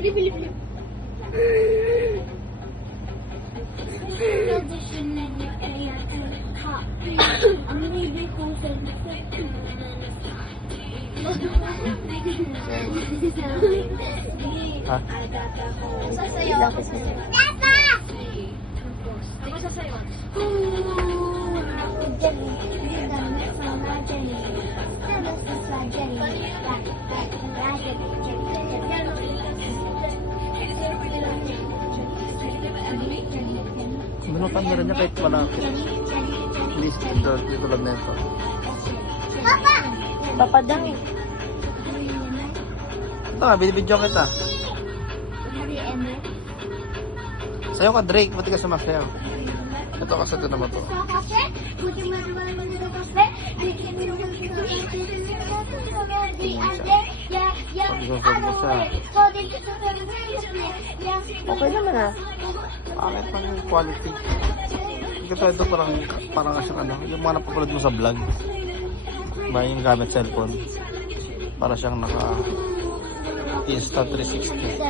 Ha? Sasayaw. Papa! Ako sasayaw. Binutan mo rin niya kahit malapit. Please, dito lang na ito. Papa! Papa daw. Ito nga, binibidyo kita. Sayo ka, Drake. Buti ka sumasayaw. Ito ka sa ito naman to. Okay naman ah. Bakit pang yung quality? Ito parang siyang ano, yung mga napapulad mo sa vlog. Ba yung gamit cellphone. Para siyang naka Insta 360.